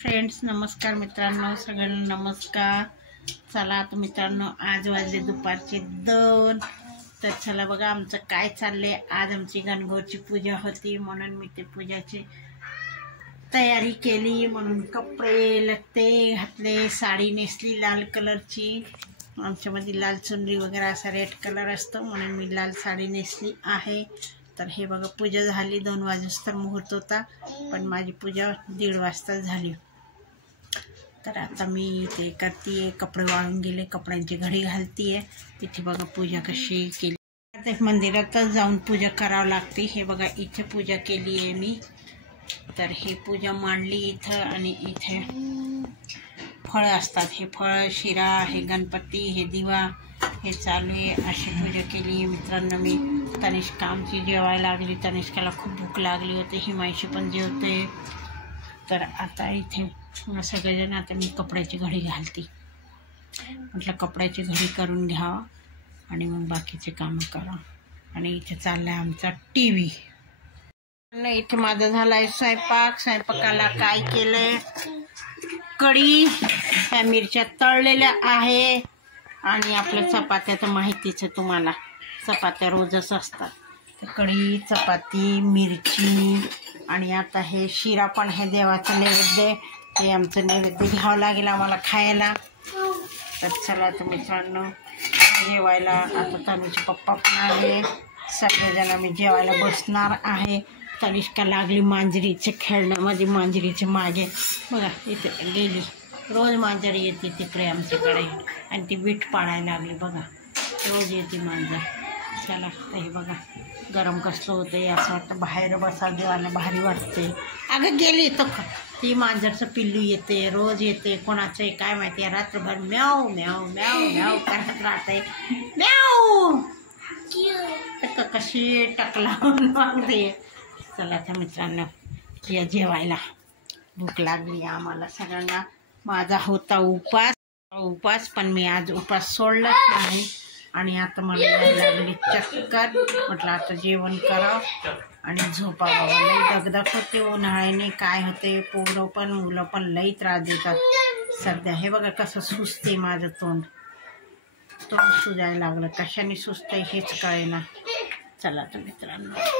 Friends नमस्कार मित्रांनो, सगळ्यांना नमस्कार। चला आता मित्रांनो, आज वाजले दुपारचे 2। तर चला बघा आमचं काय चाललंय। आज आमची गणगौरची पूजा होती म्हणून मी ते पूजाची तयारी केली, म्हणून कपडे लत्ते घातले, साडी नेसली लाल कलरची। आमच्यामध्ये लाल चुनरी वगैरे असा रेड कलर असतो म्हणून मी लाल साडी नेसली आहे। तर हे बघा पूजा झाली, 2 वाजता मुहूर्त होता, पण माझी पूजा 1:30 वाजता झाली। तर आता मी ते करते, कपडे वाळून गेले, कपड्यांची घडी घालतीये। तिथे बघा पूजा कशी केली। आता मंदिरातच जाऊन पूजा करावं लागते। हे बघा इथे पूजा केली आहे मी। तर हे पूजा मांडली इथं, आणि इथे फळ असतात, हे फळ, शिरा, हे गणपती, हे दिवा, हे चालू आहे। अशी पूजा केली आहे मित्रांनो मी। तनिष्का आमची जेवायला लागली, तनिष्काला खूप भूक लागली होती, हिमांशी पण जेवते। तर आता इथे सगळेजण, आता मी कपड्याची घडी घालते। म्हटलं कपड्याची घडी करून घ्यावं आणि मग बाकीचे कामं करा। आणि इथे चाललाय आमचा टीव्ही। इथे माझा झालाय स्वयंपाक। स्वयंपाकाला काय केलंय, कढी, त्या मिरच्या तळलेल्या आहे, आणि आपल्या चपात्या तर माहितीच आहे तुम्हाला, चपात्या रोजच असतात। तर कढी, चपाती, मिरची, आणि आता हे शिरा पण, हे देवाचं नैवेद्य, हे आमचं नैवेद्य घ्यावं लागेल आम्हाला खायला। तर चला तर मित्रांनो जेवायला, आता तनुचे पप्पा पण आले, सगळेजण आम्ही जेवायला बसणार आहे। तनिष्का लागली मांजरीचे खेळण्यामध्ये, मांजरीचे मागे बघा इथे गेली, रोज मांजरी येते तिकडे आमच्याकडे, आणि ती बीट पाडायला लागली बघा, रोज येते मांजर। चला हे बघा गरम कसलं होते, असं वाटतं बाहेर बसा, जेवायला भारी वाटते। अगं गेली तो, ती मांजरचं पिल्लू येते, रोज येते, कोणाचं आहे काय माहिती, रात्रभर म्याव म्याव म्याव म्याव करत राहते, म्याव कशी टकला मागते। चला त्या मित्रांनो या जेवायला, भूक लागली आम्हाला सगळ्यांना। माझा होता उपास, पण मी आज उपास सोडलाच नाही, आणि आता मला यायला लागली चक्कर। म्हटलं आता जेवण करावं आणि झोपावं, लई दगदग होते उन्हाळ्याने, काय होते, पोरं पण मुलं पण लई त्रास देतात सध्या। हे बघा कसं सुजते माझं तोंड सुजायला लागलं, कशाने सुजतंय हेच कळेना। चला तर मित्रांनो